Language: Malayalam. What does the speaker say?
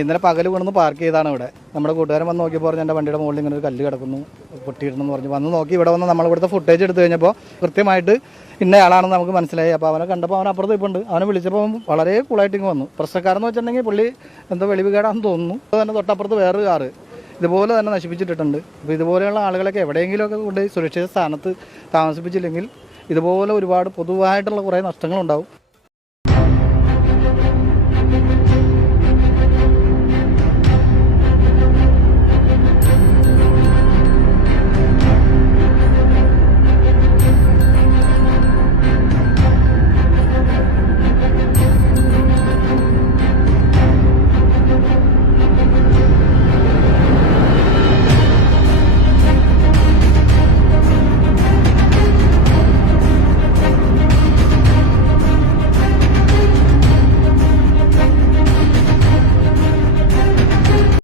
ഇന്നലെ പകൽ കൊണ്ടു പാർക്ക് ചെയ്താണ് ഇവിടെ. നമ്മുടെ കൂട്ടുകാരൻ വന്ന് നോക്കിയപ്പോൾ പറഞ്ഞു എൻ്റെ വണ്ടിയുടെ മുകളിൽ ഇങ്ങനെ ഒരു കല്ല് കിടക്കുന്നു, പൊട്ടിയിടണമെന്ന് പറഞ്ഞു. വന്ന് നോക്കി ഇവിടെ വന്ന് നമ്മളിവിടുത്തെ ഫുട്ടേജ് എടുത്തു കഴിഞ്ഞപ്പോൾ കൃത്യമായിട്ട് ഇന്നയാളാണെന്ന് നമുക്ക് മനസ്സിലായി. അപ്പോൾ അവനെ കണ്ടപ്പോൾ അവൻ അപ്പുറത്ത് ഇപ്പുണ്ട്. അവനെ വിളിച്ചപ്പോൾ വളരെ കൂളായിട്ട് ഇങ്ങ് വന്നു. പ്രശ്നക്കാരെന്ന് വെച്ചിട്ടുണ്ടെങ്കിൽ പുള്ളി എന്തോ വെളിവുകേടാണെന്ന് തോന്നുന്നു. തന്നെ തൊട്ടപ്പുറത്ത് വേറൊരു കാറ് ഇതുപോലെ തന്നെ നശിപ്പിച്ചിട്ടുണ്ട്. അപ്പോൾ ഇതുപോലെയുള്ള ആളുകളൊക്കെ എവിടെയെങ്കിലുമൊക്കെ കൊണ്ട് സുരക്ഷിത സ്ഥാനത്ത് താമസിപ്പിച്ചില്ലെങ്കിൽ ഇതുപോലെ ഒരുപാട് പൊതുവായിട്ടുള്ള കുറേ നഷ്ടങ്ങളുണ്ടാവും.